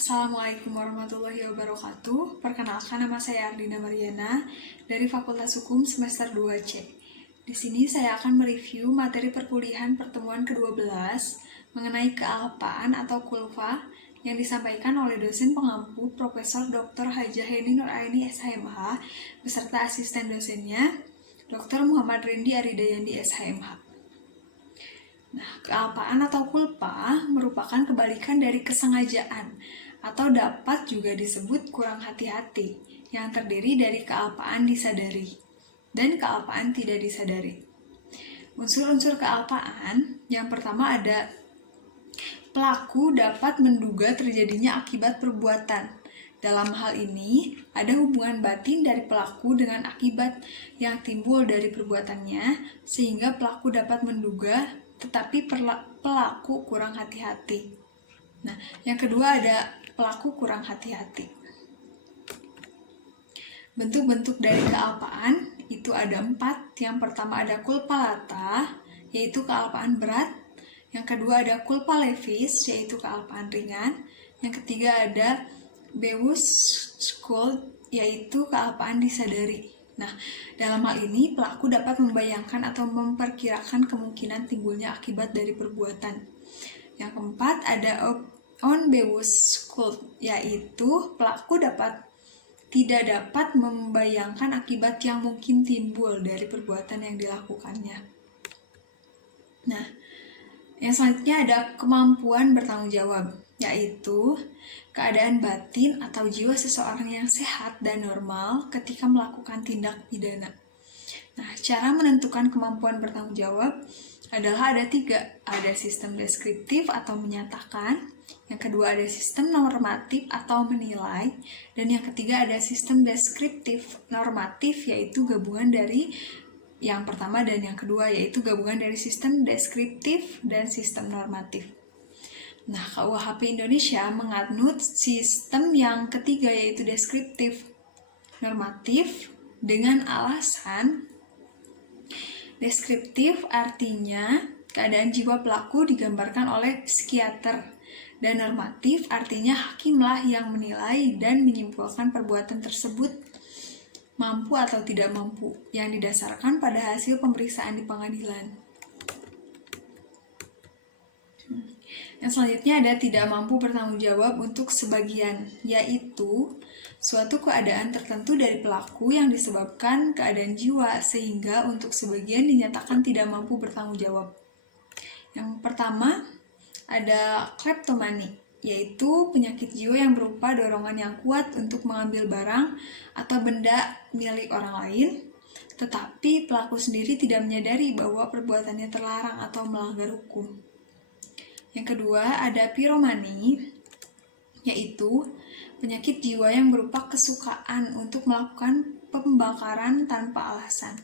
Assalamualaikum warahmatullahi wabarakatuh. Perkenalkan, nama saya Ardina Mariana dari Fakultas Hukum semester 2C. Di sini saya akan mereview materi perkuliahan pertemuan ke-12 mengenai kealpaan atau kulfa yang disampaikan oleh dosen pengampu Profesor Dr. Hajah Heni Nuraini SHMH beserta asisten dosennya Dr. Muhammad Rendi Aridayandi SHMH. Nah, kealpaan atau kulpa merupakan kebalikan dari kesengajaan atau dapat juga disebut kurang hati-hati yang terdiri dari kealpaan disadari dan kealpaan tidak disadari. Unsur-unsur kealpaan yang pertama ada pelaku dapat menduga terjadinya akibat perbuatan. Dalam hal ini, ada hubungan batin dari pelaku dengan akibat yang timbul dari perbuatannya, sehingga pelaku dapat menduga tetapi pelaku kurang hati-hati. Nah, yang kedua ada pelaku kurang hati-hati. Bentuk-bentuk dari kealpaan itu ada 4. Yang pertama ada culpa lata, yaitu kealpaan berat. Yang kedua ada culpa levis, yaitu kealpaan ringan. Yang ketiga ada bewus skuld, yaitu kealpaan disadari. Nah, dalam hal ini pelaku dapat membayangkan atau memperkirakan kemungkinan timbulnya akibat dari perbuatan. Yang keempat ada unbewusst skuld, yaitu pelaku tidak dapat membayangkan akibat yang mungkin timbul dari perbuatan yang dilakukannya. Nah, yang selanjutnya ada kemampuan bertanggung jawab, yaitu keadaan batin atau jiwa seseorang yang sehat dan normal ketika melakukan tindak pidana. Nah, cara menentukan kemampuan bertanggung jawab adalah ada 3. Ada sistem deskriptif atau menyatakan, yang kedua ada sistem normatif atau menilai, dan yang ketiga ada sistem deskriptif normatif, yaitu gabungan dari yang pertama dan yang kedua, yaitu gabungan dari sistem deskriptif dan sistem normatif. Nah, KUHP Indonesia menganut sistem yang ketiga, yaitu deskriptif normatif, dengan alasan deskriptif artinya keadaan jiwa pelaku digambarkan oleh psikiater, dan normatif artinya hakimlah yang menilai dan menyimpulkan perbuatan tersebut mampu atau tidak mampu, yang didasarkan pada hasil pemeriksaan di pengadilan. Yang selanjutnya ada tidak mampu bertanggung jawab untuk sebagian, yaitu suatu keadaan tertentu dari pelaku yang disebabkan keadaan jiwa sehingga untuk sebagian dinyatakan tidak mampu bertanggung jawab. Yang pertama ada kleptomani, yaitu penyakit jiwa yang berupa dorongan yang kuat untuk mengambil barang atau benda milik orang lain, tetapi pelaku sendiri tidak menyadari bahwa perbuatannya terlarang atau melanggar hukum. Yang kedua ada piromani, yaitu penyakit jiwa yang berupa kesukaan untuk melakukan pembakaran tanpa alasan.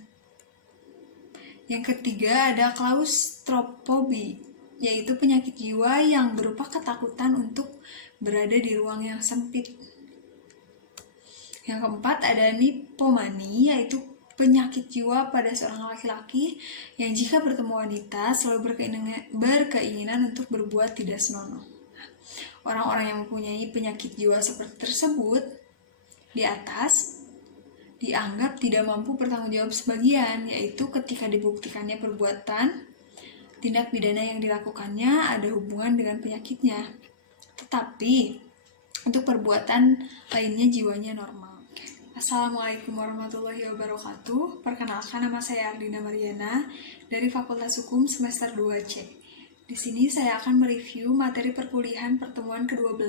Yang ketiga ada klaustrofobi, yaitu penyakit jiwa yang berupa ketakutan untuk berada di ruang yang sempit. Yang keempat ada nipomani, yaitu penyakit jiwa pada seorang laki-laki yang jika bertemu wanita selalu berkeinginan untuk berbuat tidak senonoh. Orang-orang yang mempunyai penyakit jiwa seperti tersebut di atas dianggap tidak mampu bertanggung jawab sebagian, yaitu ketika dibuktikannya perbuatan tindak pidana yang dilakukannya ada hubungan dengan penyakitnya, tetapi untuk perbuatan lainnya jiwanya normal. Assalamualaikum warahmatullahi wabarakatuh. Perkenalkan, nama saya Ardina Mariana dari Fakultas Hukum semester 2C. Di sini saya akan mereview materi perkuliahan pertemuan ke-12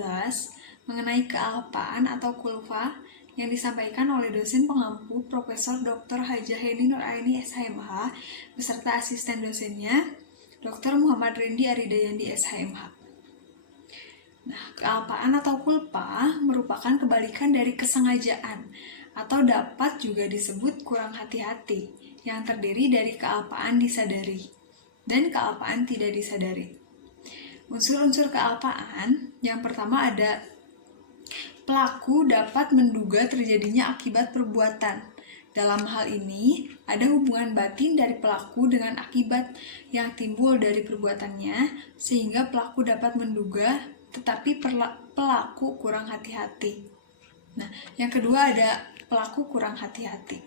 mengenai kealpaan atau kulfa yang disampaikan oleh dosen pengampu Profesor Dr. Hajah Heni Nuraini SHMH beserta asisten dosennya Dr. Muhammad Rendi Aridayandi SHMH. Nah, kealpaan atau kulpa merupakan kebalikan dari kesengajaan atau dapat juga disebut kurang hati-hati yang terdiri dari kealpaan disadari dan kealpaan tidak disadari. Unsur-unsur kealpaan yang pertama ada pelaku dapat menduga terjadinya akibat perbuatan. Dalam hal ini, ada hubungan batin dari pelaku dengan akibat yang timbul dari perbuatannya, sehingga pelaku dapat menduga tetapi pelaku kurang hati-hati. Nah, yang kedua ada pelaku kurang hati-hati.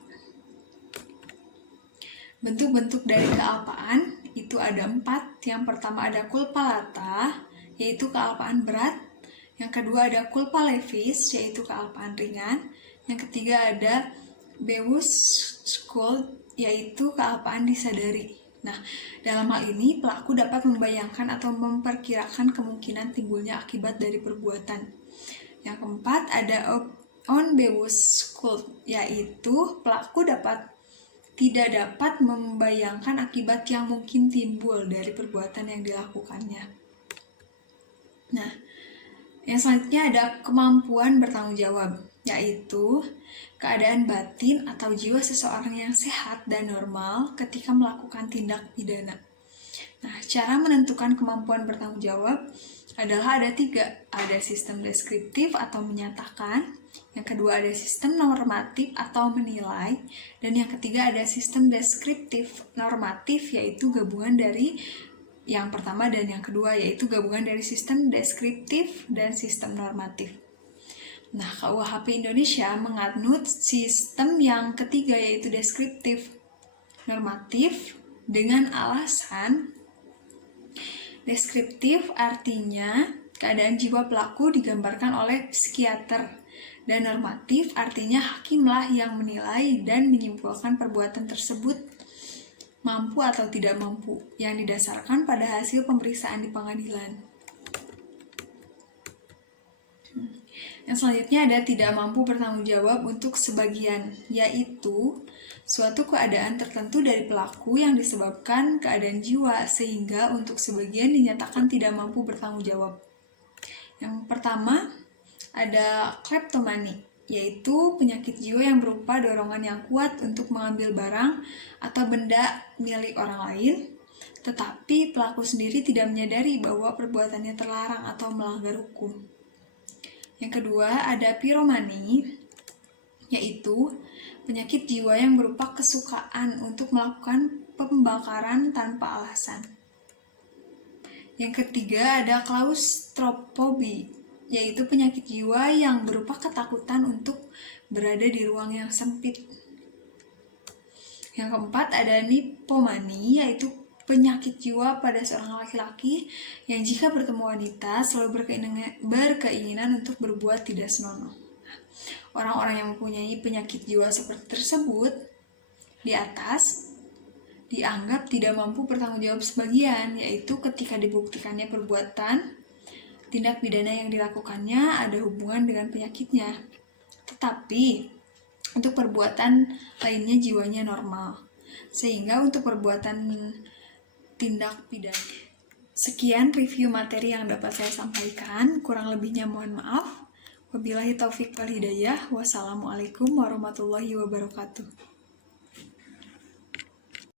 Bentuk-bentuk dari kealpaan itu ada 4. Yang pertama ada culpa lata, yaitu kealpaan berat. Yang kedua ada culpa levis, yaitu kealpaan ringan. Yang ketiga ada bewus skuld, yaitu kealpaan disadari. Nah, dalam hal ini pelaku dapat membayangkan atau memperkirakan kemungkinan timbulnya akibat dari perbuatan. Yang keempat ada onbewus skuld, yaitu pelaku tidak dapat membayangkan akibat yang mungkin timbul dari perbuatan yang dilakukannya. Nah, yang selanjutnya ada kemampuan bertanggung jawab, yaitu keadaan batin atau jiwa seseorang yang sehat dan normal ketika melakukan tindak pidana. Nah, cara menentukan kemampuan bertanggung jawab adalah ada 3. Ada sistem deskriptif atau menyatakan, yang kedua ada sistem normatif atau menilai, dan yang ketiga ada sistem deskriptif normatif, yaitu gabungan dari yang pertama dan yang kedua, yaitu gabungan dari sistem deskriptif dan sistem normatif. Nah, KUHP Indonesia menganut sistem yang ketiga, yaitu deskriptif normatif, dengan alasan deskriptif artinya keadaan jiwa pelaku digambarkan oleh psikiater, dan normatif artinya hakimlah yang menilai dan menyimpulkan perbuatan tersebut mampu atau tidak mampu, yang didasarkan pada hasil pemeriksaan di pengadilan. Yang selanjutnya ada tidak mampu bertanggung jawab untuk sebagian, yaitu suatu keadaan tertentu dari pelaku yang disebabkan keadaan jiwa sehingga untuk sebagian dinyatakan tidak mampu bertanggung jawab. Yang pertama ada kleptomani, yaitu penyakit jiwa yang berupa dorongan yang kuat untuk mengambil barang atau benda milik orang lain, tetapi pelaku sendiri tidak menyadari bahwa perbuatannya terlarang atau melanggar hukum. Yang kedua ada piromani, yaitu penyakit jiwa yang berupa kesukaan untuk melakukan pembakaran tanpa alasan. Yang ketiga ada klaustrofobi, yaitu penyakit jiwa yang berupa ketakutan untuk berada di ruang yang sempit. Yang keempat ada nipomani, yaitu penyakit jiwa pada seorang laki-laki yang jika bertemu wanita selalu berkeinginan untuk berbuat tidak senonoh. Orang-orang yang mempunyai penyakit jiwa seperti tersebut di atas dianggap tidak mampu bertanggung jawab sebagian, yaitu ketika dibuktikannya perbuatan tindak pidana yang dilakukannya ada hubungan dengan penyakitnya, tetapi untuk perbuatan lainnya jiwanya normal, sehingga untuk perbuatan tindak pidana. Sekian review materi yang dapat saya sampaikan, kurang lebihnya mohon maaf. Wabillahi taufiq wal hidayah. Wassalamualaikum warahmatullahi wabarakatuh.